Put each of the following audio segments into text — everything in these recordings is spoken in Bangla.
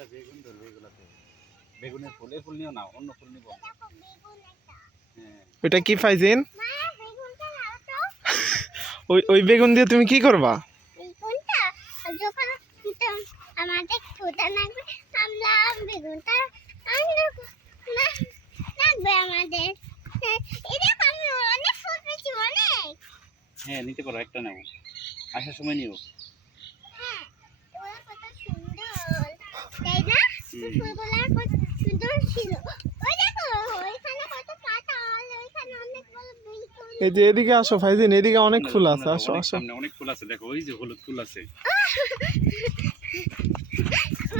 এগুলা বেগুন ধরবে এগুলাতে বেগুনের ফুল এই ফুল নিও না অন্য ফুল নিব হ্যাঁ ওইটা কি ফাইজিন ওই বেগুন দিয়ে তুমি কি করবা বেগুনটা যখন আমাদের ক্ষুধা লাগবে আমরা বেগুনটা লাগবে আমাদের এটা আমি অনেক ফুল পেয়েছি অনেক হ্যাঁ নিতে পারো একটা নাও আসার সময় নিও হ্যাঁ ওরা কত সুন্দর তাই না ফুলগুলো কত সুন্দর ছিল ওই দেখো ওইখানে কত পাতা ওইখানে অনেক বড় বেগুন এই যে এদিকে আসো ফাইজিন এদিকে অনেক ফুল আছে আসো আসো সামনে অনেক ফুল আছে দেখো ওই যে হলুদ ফুল আছে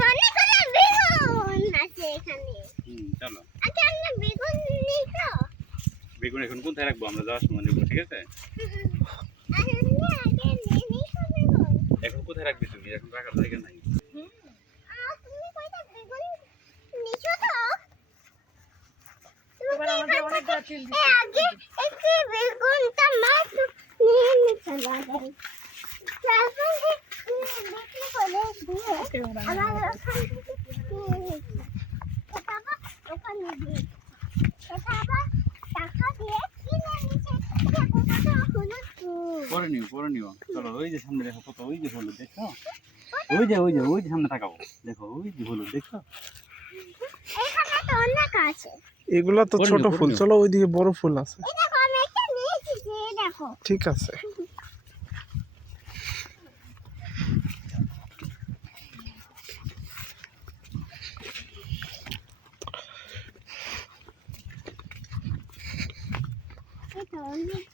অনেকগুলো বেগুন আছে এখানে চলো আচ্ছা আমরা বেগুন নিই তো বেগুন এখন কোথায় রাখবো আমরা যাওয়ার সময় নেবো ঠিক আছে আগে নিই তো বেগুন এখন কোথায় রাখবি তুমি এখন রাখার জায়গা নাই তুমি কয়টা বেগুন নিছো তো এবার আমাদের অনেক গাছ দিচ্ছে আগে একটু বেগুনটা মাছ নিয়ে নিতে লাগে তারপরে বিক্রি করে দিয়ে আমার ওখান থেকে নিয়ে নিচ্ছি এটা আবার ওখানে দিয়ে এটা আবার টাকা দিয়ে কিনে নিচ্ছে এটা কোথাও হলুদ পরে নিও চলো ওই যে সামনে দেখো কত ওই যে হলুদ দেখো ওই যে সামনে তাকাবো দেখো ওই যে হলুদ দেখো এখানে তো অনেক আছে এগুলা তো ছোট ফুল চলো ওইদিকে বড় ফুল আছে এই দেখো আমি একটা নিয়েছি যে দেখো ঠিক আছে এটা অনেক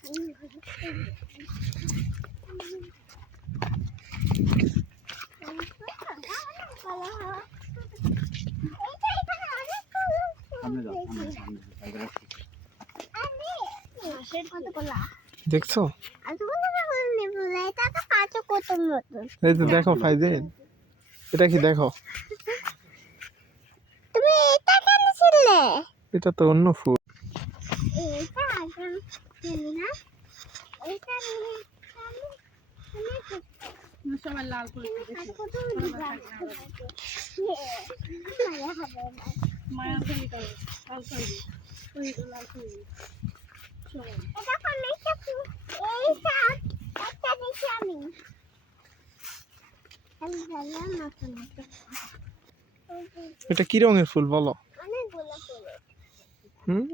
সামনে যাও সামনে সাইডে রাখো দেখছো তুমি এই তো দেখো ফাইজিন এটা কি দেখো এটা কেন ছিলে এটা তো অন্য ফুল এটা আগে ছিল না এটা সবাই লাল করে মায়া ফেলি করে লাল করে ওই লাল করে এটা কি রঙের ফুল বলো হুম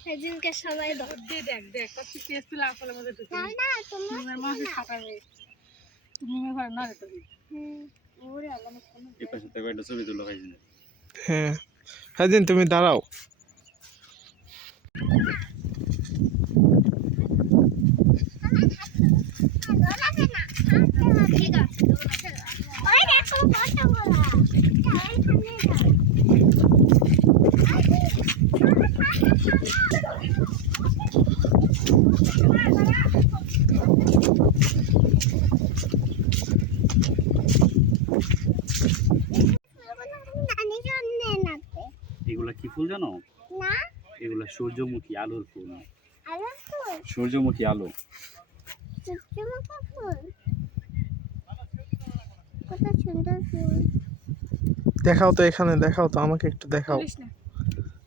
সেদিনকে সবাই দিয়ে দেখ কত টেস্ট লাল করে মধ্যে ঢুকে তোমার মাকে খাটাবে তুমি ঘরে না রে তুমি ওরে আল্লাহ মত এই পাশে থেকে একটা ছবি তুলো ভাই হ্যাঁ ফাইজিন তুমি দাঁড়াও এগুলা কি ফুল জানো না এগুলা সূর্যমুখী আলোর ফুল আলো ফুল সূর্যমুখী আলো সূর্যমুখী ফুল কত সুন্দর ফুল দেখাও তো এখানে দেখাও তো আমাকে একটু দেখাও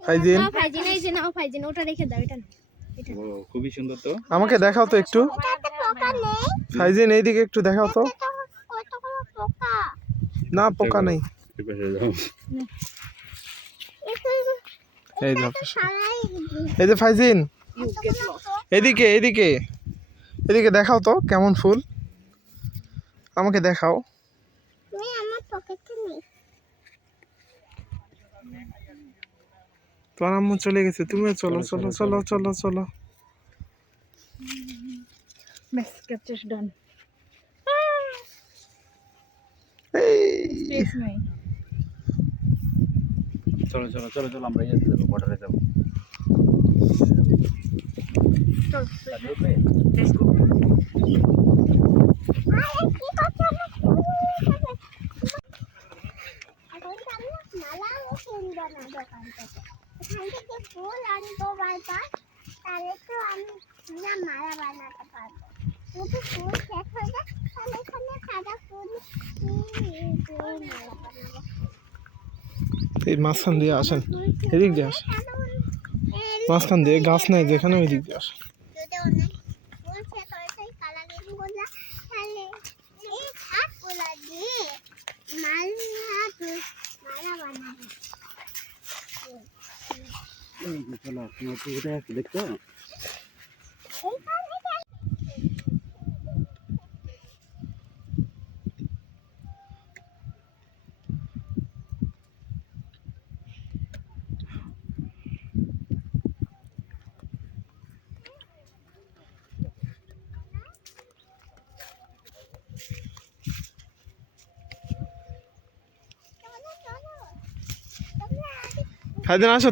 ফাইজিন ফাইজিন এই যে নাও ফাইজিন ওটা রেখে দাও এটা না ও খুবই সুন্দর তো আমাকে দেখাও তো একটু এটাতে পোকা নেই ফাইজিন এইদিকে একটু দেখাও তো এটাতে কতগুলো পোকা না পোকা নেই এই পাশে যাও এই এটা দেখো তো সারাই এই যে ফাইজিন এদিকে এদিকে এদিকে দেখাও তো কেমন ফুল আমাকে দেখাও তুমি আমার পকেটে নেই তোমার আম্মু চলে গেছে তুমিও চলো চলো চলো চলো চলো ব্যাস ক্যাপচার ডান এই স্পেস নাই চলো চলো চলো চলো আমরা ইয়ে যাবো বর্ডারে যাবো চল যাবে লেটস গো আরে কি করছো এখন আমি মালাও কিনবো না দোকান থেকে এখান থেকে ফুল আনবো বারবার তাহলে তো আমি না মালা বানাতে পারবো যদি ফুল শেষ হয়ে যায় তাহলে এখানে সাদা ফুল এই মাঝখান দিয়ে আসেন, এদিক দিয়ে আসেন, মাঝখান দিয়ে গাছ নাই যেখানে ওই দিক দিয়ে আসেন। যদি অনেক বলছে তোর সেই কালারিং গুলা তাহলে এই হাত গুলা দিয়ে মালা বানাবো। চলো তোমার পুকুরে আছে দেখছো? খাইদিন আসো।